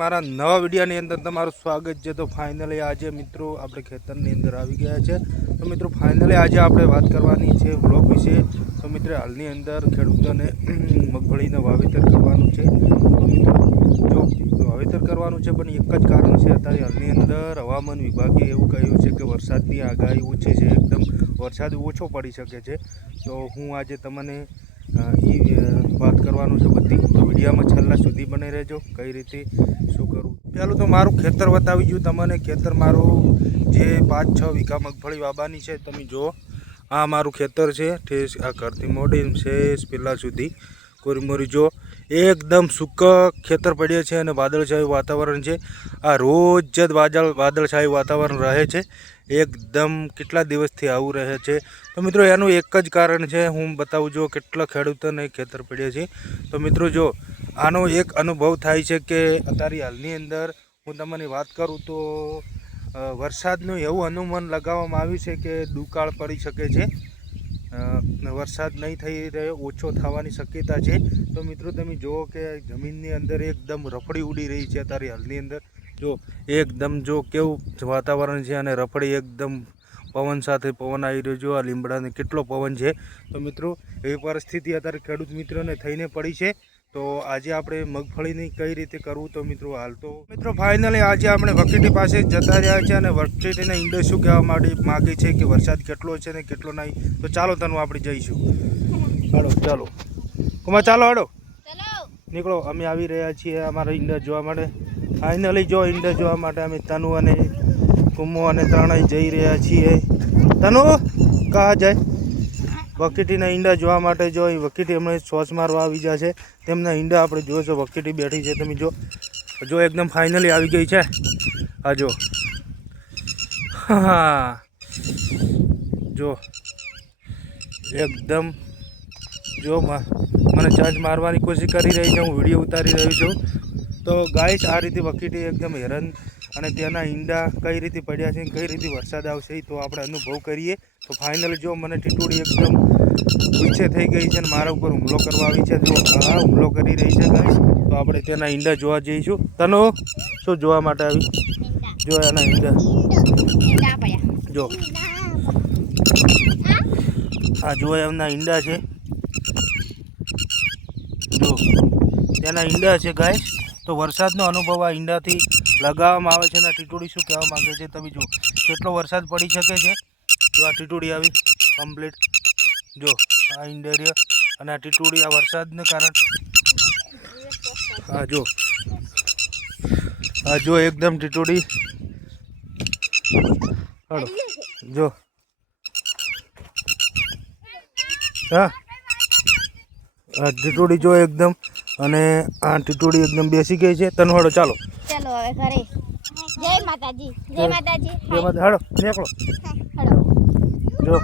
મારા નવા વિડીયોની અંદર તમારું સ્વાગત છે। તો ફાઇનલી આજે મિત્રો આપણે ખેતરની અંદર આવી ગયા છે। તો મિત્રો ફાઇનલી આજે આપણે વાત કરવાની છે વ્લોગ વિશે। તો મિત્રો હાલની અંદર ખેડૂતોને મગફળીનું વાવેતર કરવાનું છે। તો મિત્રો જો વાવેતર કરવાનું છે પણ એક જ કારણ છે, અત્યારે હાલની અંદર હવામાન વિભાગે એવું કહ્યું છે કે વરસાદની આગાહી ઓછી છે, એકદમ વરસાદ ઓછો પડી શકે છે। તો હું આજે તમને વાત કરવાનું છે બધી, તો વિડીયોમાં છેલ્લા સુધી બને રહેજો। કઈ રીતે શું કરું પહેલું તો મારું ખેતર બતાવી ગયું તમને। ખેતર મારું જે 5-6 વીઘા મગફળી વાવવાની છે। તમે જુઓ, આ મારું ખેતર છે, ઠેસ આ ઘરથી મોડીને છે પેલા સુધી કોરીમોરી જો એકદમ સૂકા ખેતર પડ્યા છે અને વાદળછાયું વાતાવરણ છે। આ રોજ જ વાદળછાયું વાતાવરણ રહે છે, એકદમ કેટલા દિવસથી આવું રહે છે। તો મિત્રો એનું એક જ કારણ છે, હું બતાવું જો કેટલા ખેડૂતોને ખેતર પડ્યા છે। તો મિત્રો જો આનો એક અનુભવ થાય છે કે અત્યારે હાલની અંદર હું તમને વાત કરું તો વરસાદનું એવું અનુમાન લગાવવામાં આવ્યું છે કે દુકાળ પડી શકે છે, વરસાદ નહીં થઈ રહ્યો, ઓછો થવાની શક્યતા છે। તો મિત્રો તમે જુઓ કે જમીનની અંદર એકદમ રફડી ઉડી રહી છે અત્યારે હાલની અંદર। જો એકદમ જો કેવું વાતાવરણ છે અને રફડી એકદમ પવન સાથે પવન આવી રહ્યો, જો આ લીમડાને કેટલો પવન છે। તો મિત્રો એવી પરિસ્થિતિ અત્યારે ખેડૂત મિત્રોને થઈને પડી છે। તો આજે આપણે મગફળીની કઈ રીતે કરવું, તો મિત્રો હાલ તો મિત્રો ફાઇનલી આજે આપણે વકીટી પાસે જતા રહ્યા છે અને વકીટીને ઈંડે શું કહેવા માગે છે કે વરસાદ કેટલો છે ને કેટલો નહીં। તો ચાલો તનું આપણે જઈશું, હાલો ચાલો કુમાર ચાલો હાડો નીકળો। અમે આવી રહ્યા છીએ અમારા ઈંડા જોવા માટે। ફાઇનલી જો ઈંડા જોવા માટે અમે તનુ અને કુમો અને ત્રણેય જઈ રહ્યા છીએ। તનુ કહા જાય વકીટીના ઈંડા જોવા માટે। જો વકીટી હમણાં શ્વાસ મારવા આવી જશે, તેમના ઈંડા આપણે જોશો। વકીટી બેઠી છે, તમે જો એકદમ ફાઇનલી આવી ગઈ છે। આ જો હા જો એકદમ જો મને ચાર્જ મારવાની કોશિશ કરી રહી છે, હું વિડીયો ઉતારી રહ્યો છું। તો ગાઈસ આ રીતે વકીટી એકદમ હેરાન અને તેના ઈંડા કઈ રીતે પડ્યા છે, કઈ રીતે વરસાદ આવશે તો આપણે અનુભવ કરીએ। તો ફાઇનલી જો મને ટીટોડી એકદમ ગુસ્સે થઈ ગઈ છે અને મારા ઉપર હુમલો કરવા આવી છે। જો આ હુમલો કરી રહી છે ગાઈસ, તો આપણે તેના ઈંડા જોવા જઈશું। તનો શું જોવા માટે આવી? જો એના ઈંડા જો આ જો એમના ઈંડા છે, જો તેના ઈંડા છે ગાઈસ। તો વરસાદનો અનુભવ આ ઈંડાથી લગાવવામાં આવે છે અને ટીટોડી શું કહેવા માંગે છે તમે જો કેટલો વરસાદ પડી શકે છે। જો આ ટીટોડી આવી કમ્પ્લીટ, જો આ ઈંડા અને આ ટીટોડી આ વરસાદને કારણ આ જો એકદમ ટીટોડી હાલો જો હા આ ટીટોડી જો એકદમ, અને આ ટીટોડી એકદમ બેસી ગઈ છે। તને હાડો ચાલો ચાલો હવે ઘરે। જય માતાજી, જય માતાજી, જય માતા હાડો નીકળો હાલો જો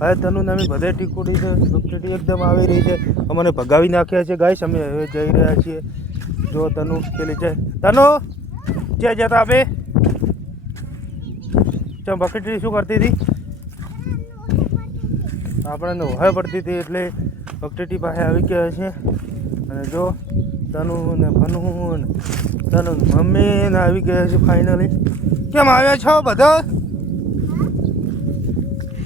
હવે તનુ અમે બધે ટીકોડી છે, વકીટી એકદમ આવી રહી છે, અમને ભગાવી નાખ્યા છે ગાઈસ। અમે હવે જઈ રહ્યા છીએ। જો તનુ પેલી છે, તનુ જે જતા આપે ચમ વકીટી શું કરતી હતી, આપણે હવે પડતી હતી એટલે વકીટી પાસે આવી ગયા છે। અને જો તનુ ને ભનુ ને તનુ મમ્મી ને આવી ગયા છે ફાઇનલી। કેમ આવ્યા છો બધા?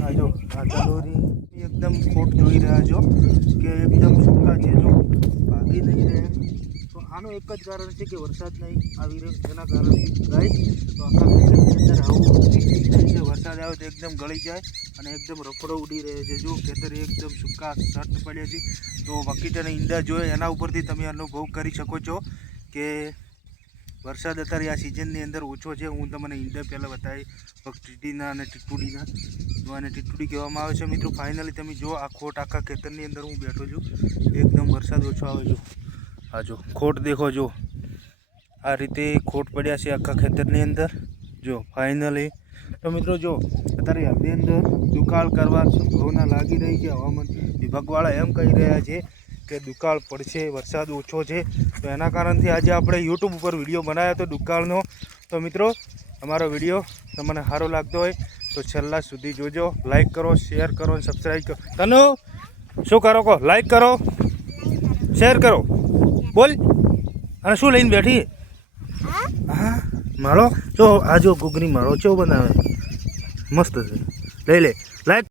આ જો આ તનોરી એકદમ ખોટ જોઈ રહ્યા છો કે એકદમ સૂકા છે, જો ભાગી નહીં રહે। તો આનું એક જ કારણ છે કે વરસાદ નહીં આવી રહ્યો, જેના કારણે ગાઈસ તો આખા ખેતરની અંદર આવું છે, વરસાદ આવે તો એકદમ ગળી જાય અને એકદમ રફડો ઉડી રહે છે। જો ખેતર એકદમ સૂકા સટ પડ્યા છે। તો વકીટીના ઈંડા જોઈએ એના ઉપરથી તમે અનુભવ કરી શકો છો કે વરસાદ અત્યારે આ સિઝનની અંદર ઓછો છે। હું તમને ઈંડા પહેલાં બતાવી વકીટીના અને ટીટુડીના, જો આને ટીટુડી કહેવામાં આવે છે મિત્રો। ફાઇનલી તમે જો આ ખોટ આખા ખેતરની અંદર હું બેઠો છું, એકદમ વરસાદ ઓછો આવે છે। આ જો ખોટ દેખો, જો આ રીતે ખોટ પડ્યા છે આખા ખેતરની અંદર જો ફાઇનલી। તો મિત્રો જો અત્યારે હાલની અંદર દુકાળ કરવા સંભાવના લાગી રહી છે, હવામાન વિભાગવાળા એમ કહી રહ્યા છે કે દુકાળ પડશે, વરસાદ ઓછો છે। તો એના કારણથી આજે આપણે યુટ્યુબ ઉપર વિડીયો બનાવ્યો હતો દુકાળનો। તો મિત્રો અમારો વિડીયો તમને સારો લાગતો હોય તો છેલ્લા સુધી જોજો, લાઈક કરો, શેર કરો અને સબસ્ક્રાઈબ કરો। તનુ શું કરો કહો? લાઈક કરો, શેર કરો, બોલ। અને શું લઈને બેઠી? હા માળો જો આ જો ઘૂઘરી માળો ચેવો બનાવે મસ્ત છે લઈ લે લાઈક